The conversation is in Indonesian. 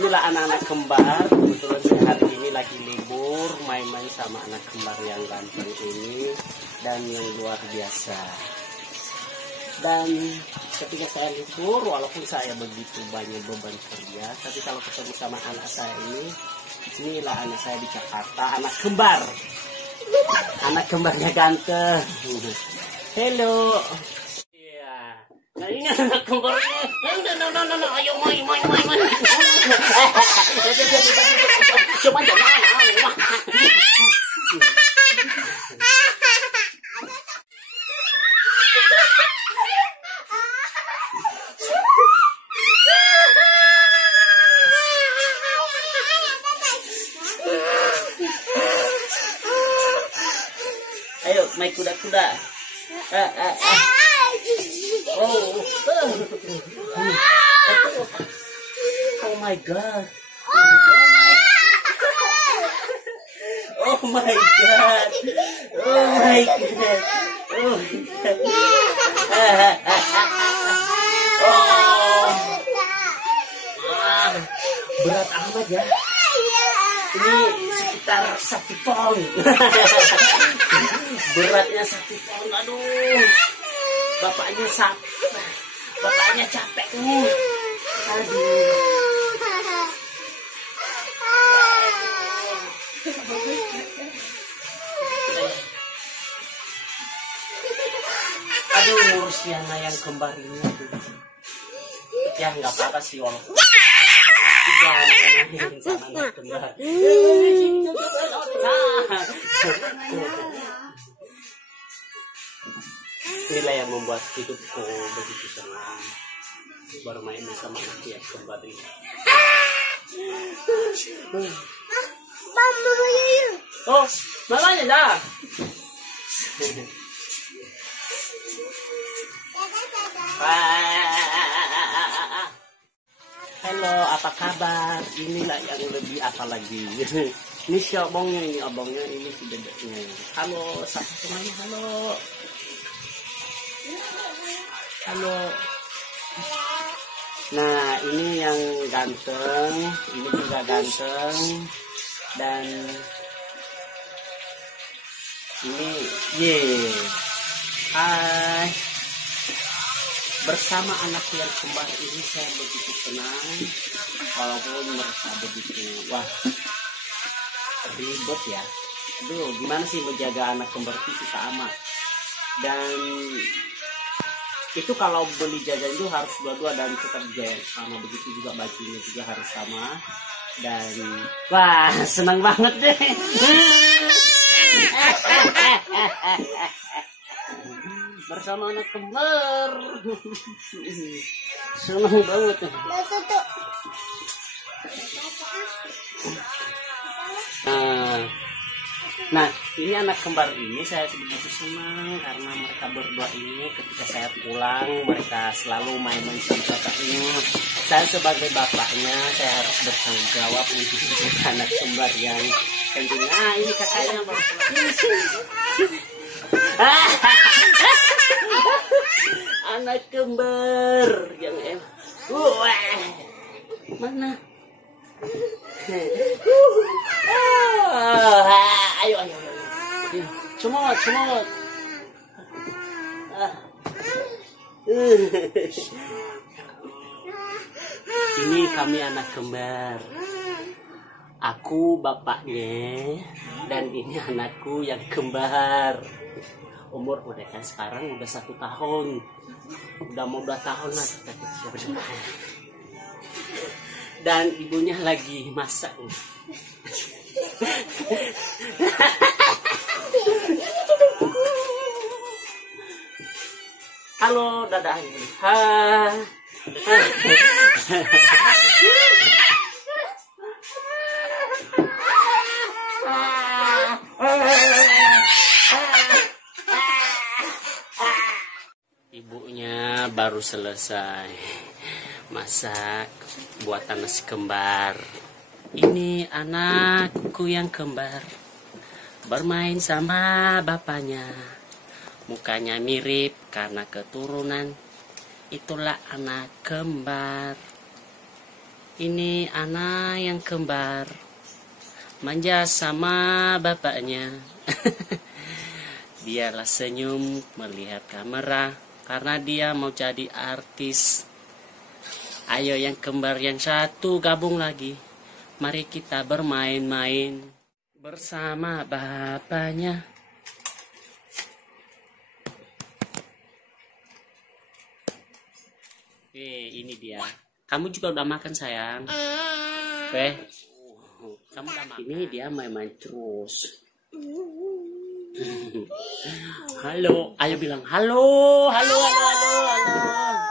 Inilah anak-anak kembar. Kebetulan saya hari ini lagi libur, main-main sama anak kembar yang ganteng ini dan yang luar biasa. Dan ketika saya libur, walaupun saya begitu banyak beban kerja, tapi kalau ketemu sama anak saya ini, inilah anak saya di Jakarta, anak kembar. Anak kembarnya ganteng. Hello. Iya. Nah ini anak kembarnya. No. Ayo main. Coba jangan. Ayo main kuda-kuda. Oh my god. Oh my god. Berat amat ya. Ini sekitar 1 ton. Beratnya 1 ton. Aduh. Bapaknya capek nih. Aduh. Aduh, ngurusnya yang kembar ini. Ya nggak apa-apa sih walaupun. Inilah yang membuat hidupku begitu senang, bermain bersama anak yang kembar ini. Oh, mamanya dah. Halo, apa kabar? Inilah yang lebih apa lagi? Ini si abangnya, ini si dedeknya. Halo, satu semuanya, halo. Nah, ini yang ganteng, ini juga ganteng, dan ini, hai. Bersama anak yang kembar ini saya begitu senang, walaupun mereka begitu, wah, ribet ya. Aduh, gimana sih menjaga anak kembar itu susah amat. Dan itu kalau beli jajan itu harus dua-dua dan tetap juga yang sama, begitu juga bajunya juga harus sama. Dan wah, senang banget deh. Bersama anak kembar. Senang banget. Nah, ini anak kembar ini saya begitu senang karena mereka berdua ini ketika saya pulang mereka selalu main-main sama kakaknya. Saya sebagai bapaknya saya harus bertanggung jawab untuk menjaga anak kembar yang tentunya. Ini kakaknya baru anak kembar yang mana? Ayo. Cemot. Ini kami anak kembar. Aku bapaknya dan ini anakku yang kembar. Umur mereka sekarang udah 1 tahun. Udah mau 2 tahun lah kita kecil. Dan ibunya lagi masak. Halo, dadah. Ibunya baru selesai masak buatan nasi kembar. Ini anakku yang kembar bermain sama bapaknya. Mukanya mirip karena keturunan. Itulah anak kembar. Ini anak yang kembar, manja sama bapaknya. Dialah senyum melihat kamera karena dia mau jadi artis. Ayo yang kembar yang satu gabung lagi. Mari kita bermain-main bersama bapaknya. Ini dia. Kamu juga udah makan sayang. Kamu udah makan. Ini dia main-main terus. Halo, ayo bilang halo, halo, halo, halo, halo.